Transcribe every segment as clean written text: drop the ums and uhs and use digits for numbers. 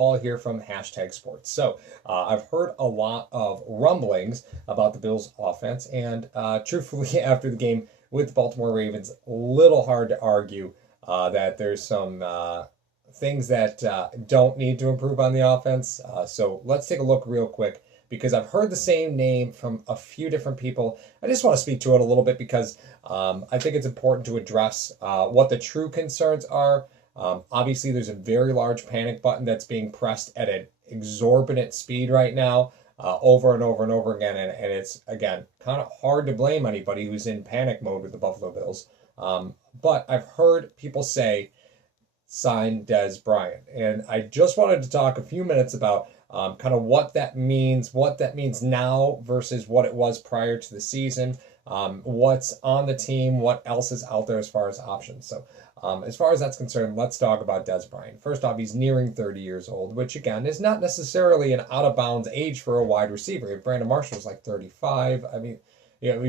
Paul here from Hashtag Sports. So I've heard a lot of rumblings about the Bills' offense, and truthfully, after the game with the Baltimore Ravens, a little hard to argue that there's some things that don't need to improve on the offense. So let's take a look real quick because I've heard the same name from a few different people. I just want to speak to it a little bit because I think it's important to address what the true concerns are. Obviously, there's a very large panic button that's being pressed at an exorbitant speed right now, over and over and over again. And it's, again, kind of hard to blame anybody who's in panic mode with the Buffalo Bills. But I've heard people say, sign Dez Bryant. And I just wanted to talk a few minutes about kind of what that means now versus what it was prior to the season, what's on the team, what else is out there as far as options. So as far as that's concerned, let's talk about Dez Bryant. First off, he's nearing 30 years old, which again is not necessarily an out of bounds age for a wide receiver. If Brandon Marshall's like 35, I mean,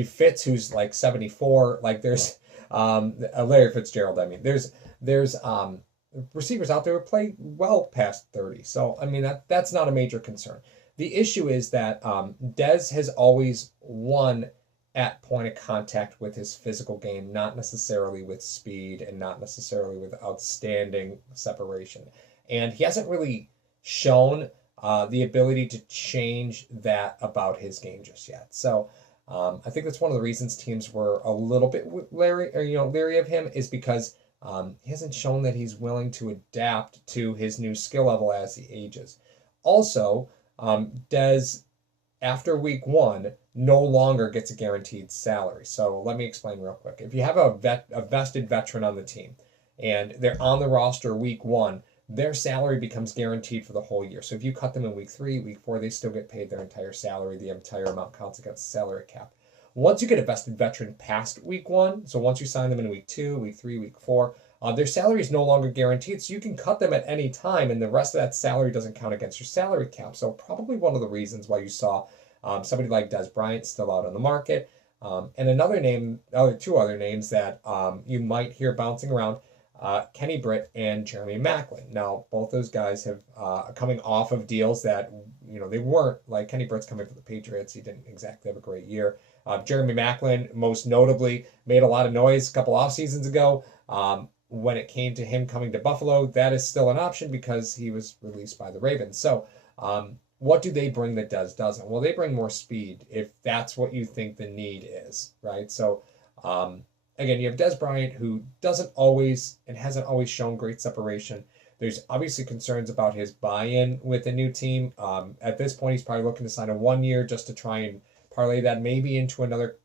Fitz, who's like 74, like there's Larry Fitzgerald. I mean, there's receivers out there who play well past 30. So, I mean, that's not a major concern. The issue is that Dez has always won at point of contact with his physical game, not necessarily with speed and not necessarily with outstanding separation. And he hasn't really shown the ability to change that about his game just yet. So I think that's one of the reasons teams were a little bit leery of him is because he hasn't shown that he's willing to adapt to his new skill level as he ages. Also, Dez, after week 1, no longer gets a guaranteed salary. So let me explain real quick. If you have a vested veteran on the team and they're on the roster week 1, their salary becomes guaranteed for the whole year. So if you cut them in week 3, week 4, they still get paid their entire salary. The entire amount counts against the salary cap. Once you get a vested veteran past week 1, so once you sign them in week 2, week 3, week 4, their salary is no longer guaranteed, so you can cut them at any time, and the rest of that salary doesn't count against your salary cap. So probably one of the reasons why you saw somebody like Dez Bryant still out on the market. And two other names that you might hear bouncing around, Kenny Britt and Jeremy Maclin. Now, both those guys have coming off of deals that, they weren't, like Kenny Britt's coming from the Patriots. He didn't exactly have a great year. Jeremy Maclin, most notably, made a lot of noise a couple off seasons ago. When it came to him coming to Buffalo, that is still an option because he was released by the Ravens. So what do they bring that Dez doesn't? Well, they bring more speed if that's what you think the need is, right? So again, you have Dez Bryant who doesn't always and hasn't always shown great separation. There's obviously concerns about his buy-in with the new team. At this point, he's probably looking to sign a 1 year just to try and parlay that maybe into another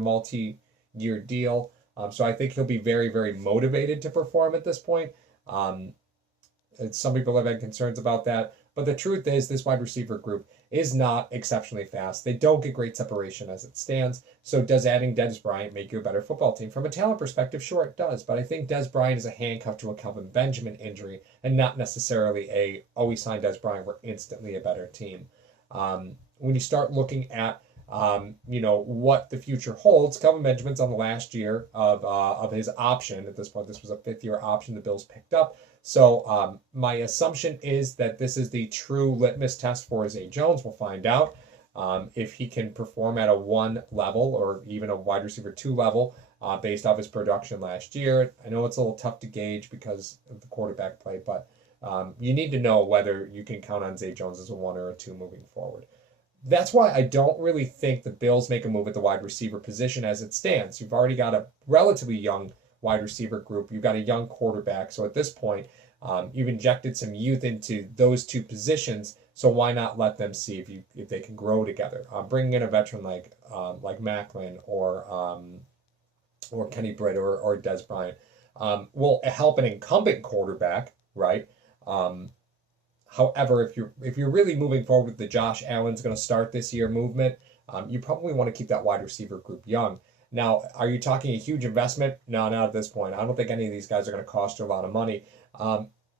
multi-year deal. So I think he'll be very, very motivated to perform at this point. Some people have had concerns about that. But the truth is this wide receiver group is not exceptionally fast. They don't get great separation as it stands. So does adding Dez Bryant make you a better football team? From a talent perspective, sure it does. But I think Dez Bryant is a handcuff to a Kelvin Benjamin injury and not necessarily we signed Dez Bryant, we're instantly a better team. When you start looking at what the future holds, Kelvin Benjamin's on the last year of his option. At this point, this was a 5th-year option the Bills picked up. So my assumption is that this is the true litmus test for Zay Jones. We'll find out if he can perform at a 1 level or even a wide receiver 2 level based off his production last year. I know it's a little tough to gauge because of the quarterback play, but you need to know whether you can count on Zay Jones as a 1 or a 2 moving forward. That's why I don't really think the Bills make a move at the wide receiver position as it stands. You've already got a relatively young wide receiver group. You've got a young quarterback. So at this point, you've injected some youth into those 2 positions. So why not let them see if they can grow together? Bringing in a veteran like Maclin or Kenny Britt or Dez Bryant will help an incumbent quarterback, right? However, if you're really moving forward with the Josh Allen's going to start this year movement, you probably want to keep that wide receiver group young. Now, are you talking a huge investment? No, not at this point. I don't think any of these guys are going to cost you a lot of money.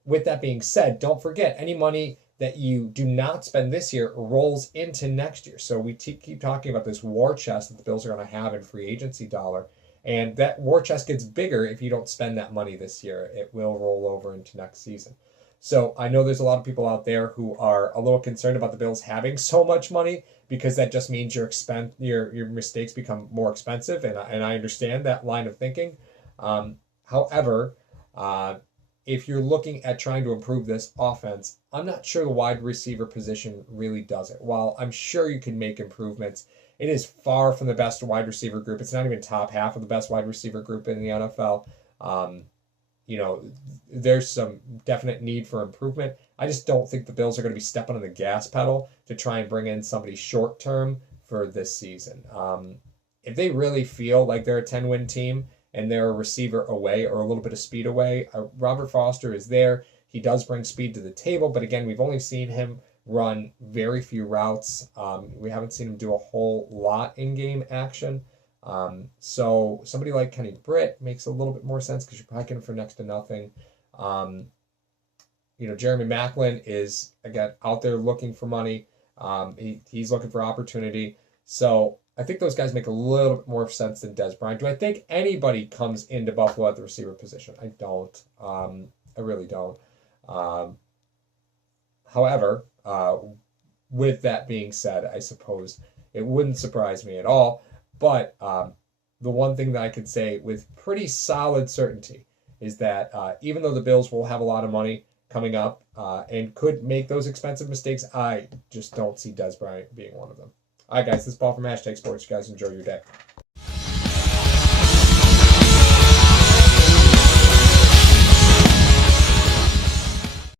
With that being said, don't forget, any money that you do not spend this year rolls into next year. So we keep talking about this war chest that the Bills are going to have in free agency dollar. And that war chest gets bigger if you don't spend that money this year. It will roll over into next season. So I know there's a lot of people out there who are a little concerned about the Bills having so much money because that just means your mistakes become more expensive, and I understand that line of thinking. However, uh, if you're looking at trying to improve this offense, I'm not sure the wide receiver position really does it. While I'm sure you can make improvements, it is far from the best wide receiver group. It's not even top half of the best wide receiver group in the NFL. Um, you know, there's some definite need for improvement. I just don't think the Bills are going to be stepping on the gas pedal to try and bring in somebody short term for this season. If they really feel like they're a 10-win team and they're a receiver away or a little bit of speed away, Robert Foster is there. He does bring speed to the table, but again, we've only seen him run very few routes. We haven't seen him do a whole lot in game action. So somebody like Kenny Britt makes a little bit more sense because you're probably getting him for next to nothing. Jeremy Maclin is again out there looking for money. He's looking for opportunity. So I think those guys make a little bit more sense than Des Bryant. Do I think anybody comes into Buffalo at the receiver position? I don't. I really don't. However, with that being said, I suppose it wouldn't surprise me at all. But the one thing that I could say with pretty solid certainty is that even though the Bills will have a lot of money coming up and could make those expensive mistakes, I just don't see Des Bryant being one of them. All right, guys, this is Paul from #Sports. You guys enjoy your day.